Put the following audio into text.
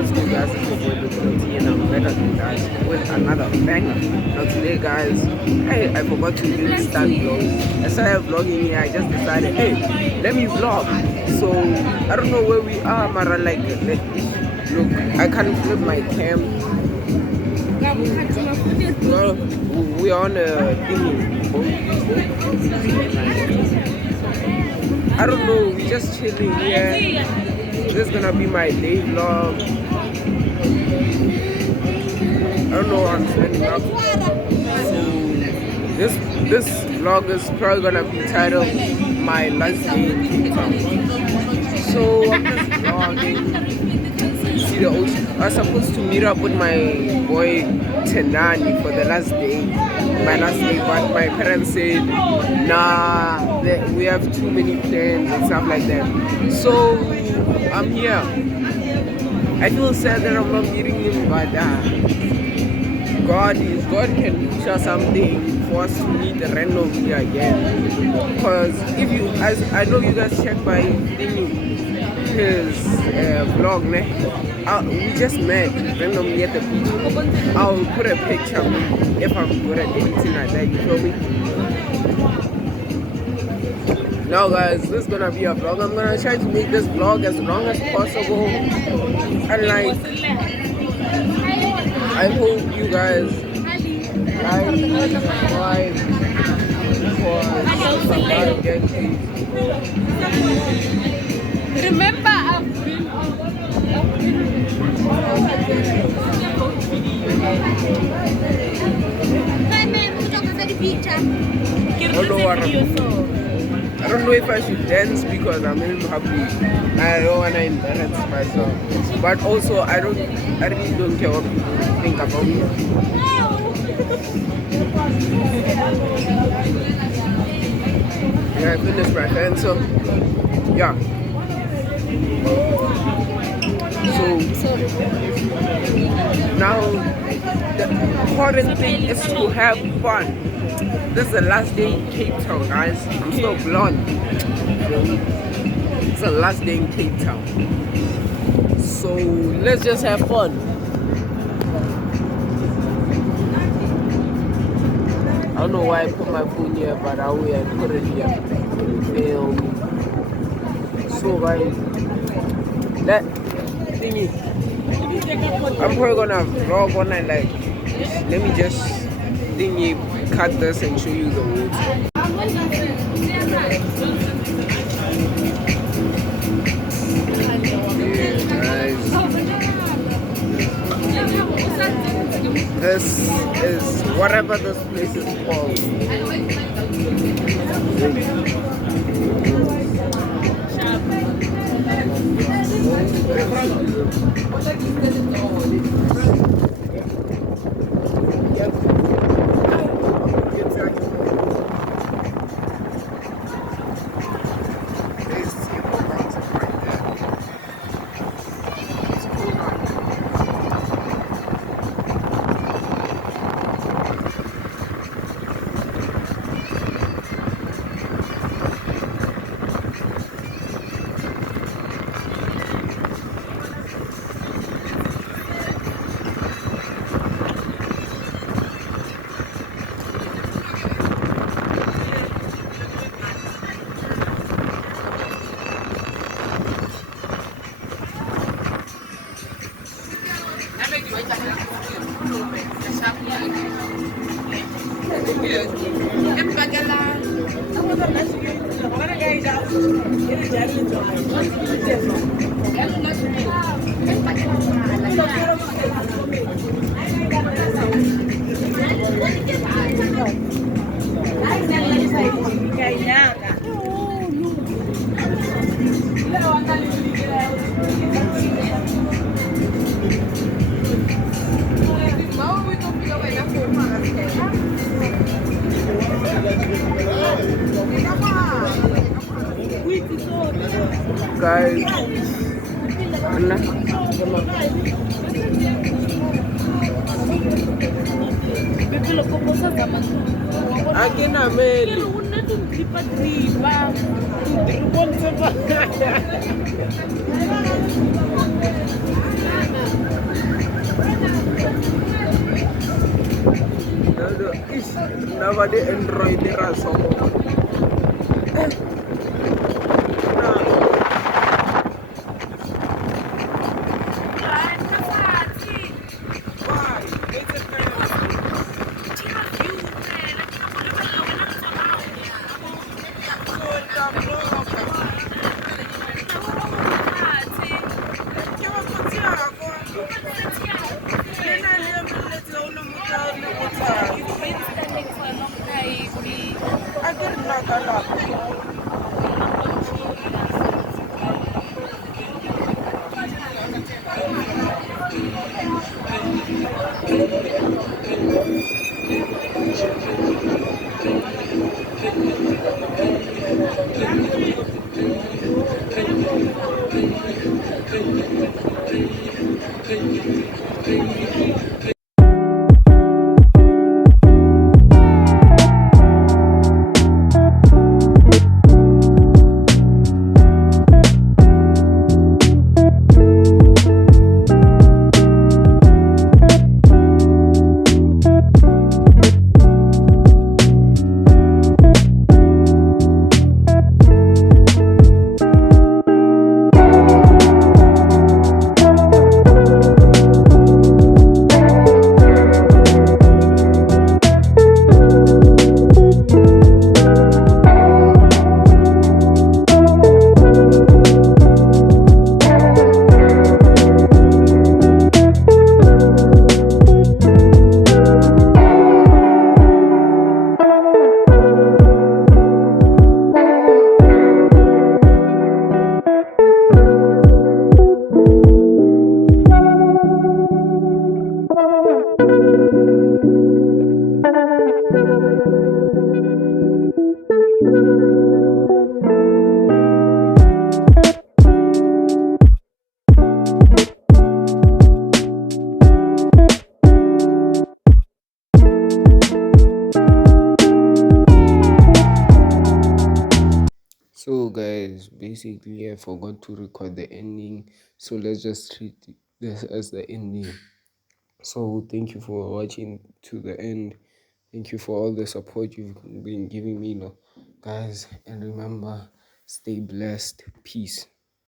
what's good, guys? It's your boy Luke, and I'm back again, guys, with another banger. Now today, guys, hey, I forgot to really start vlogging. I started vlogging here. I just decided, hey, let me vlog. So I don't know where we are, Mara. Like, look, I can't flip my cam. Well, we are on a thingy. I don't know. We just chilling here. This is gonna be my day vlog. I don't know what I'm setting up. So this vlog is probably gonna be titled My Last Day in Cape Town. So I'm just vlogging. See the ocean. I was supposed to meet up with my boy Tenani for the last day. My last day, but my parents said, nah, we have too many plans and stuff like that. So I'm here. I feel sad that I'm not meeting him, but God can show something for us to meet randomly again. Because if you, as I know you guys check my his vlog, we just met randomly at the beach. I'll put a picture if I'm good at editing like that, you feel me? Now guys, this is gonna be a vlog. I'm gonna try to make this vlog as long as possible. And like, I hope you guys like, subscribe, for somebody again, please. Remember, I've been I don't know if I should dance because I'm in happy. I don't wanna embarrass myself. But also I really don't care what people think about me. Yeah, I finished my dance, so yeah. So now the important thing is to have fun. This is the last day in Cape Town, guys. I'm still blonde. It's the last day in Cape Town. So let's just have fun. I don't know why I put my phone here, but I will put it here. Film. So guys, that thingy, I'm probably gonna vlog one and like, let me just thingy cut this and show you the woods. This is whatever this place is called. Guys, again, Ameli. never the Android era song. So guys, basically I forgot to record the ending, so let's just treat this as the ending. So thank you for watching to the end. Thank you for all the support you've been giving me, guys, and remember, stay blessed. Peace.